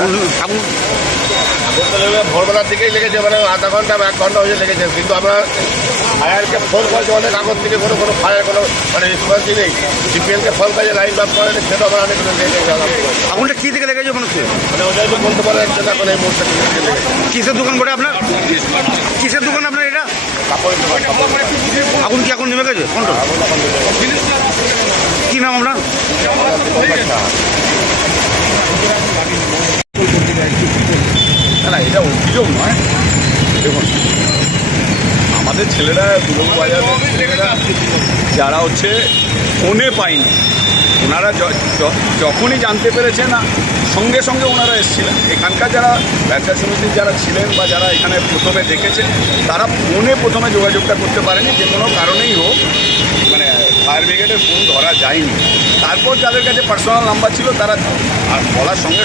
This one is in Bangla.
আগুন ভোরবেলার দিকেই লেগেছে, মানে আধা ঘন্টা বা 1 ঘন্টা হয়ে লেগেছে, কিন্তু আমরা ফায়ারকে ফোন করেছি অনেক আগর থেকে, কোনো ফায়ার কোনো মানে রেসপন্সই নেই। সিপিএলকে ফোন করেছে, লাইন বাপ করেনি, সেটা আমরা অনেক লেগেছে। আগুনটা কী থেকে লেগেছে মনে হচ্ছে? মানে ওটাই তো বলতে পারা যাচ্ছে না এখন এই মুহূর্তে লেগেছে। কিসের দোকান বটে আপনার? কিসের দোকান আপনার এটা? কাপড় আগুন কি এখন নেমে গেছে? কোনটা? কী নাম আপনার? না, এটা অভিযোগ নয়। দেখুন, আমাদের ছেলেরা দুর্গাবাজারের ছেলেরা যারা হচ্ছে ফোনে পায়নি, ওনারা যখনই জানতে পেরেছেন সঙ্গে সঙ্গে ওনারা এসেছিলেন। এখানকার যারা ব্যবসা সমিতির যারা ছিলেন বা যারা এখানে প্রথমে দেখেছেন, তারা ফোনে প্রথমে যোগাযোগটা করতে পারেনি, যে কোনো কারণেই হোক, মানে ফায়ার ব্রিগেডের ফোন ধরা যায়নি। তারপর যাদের কাছে পার্সোনাল নাম্বার ছিল তারা আর বলার সঙ্গে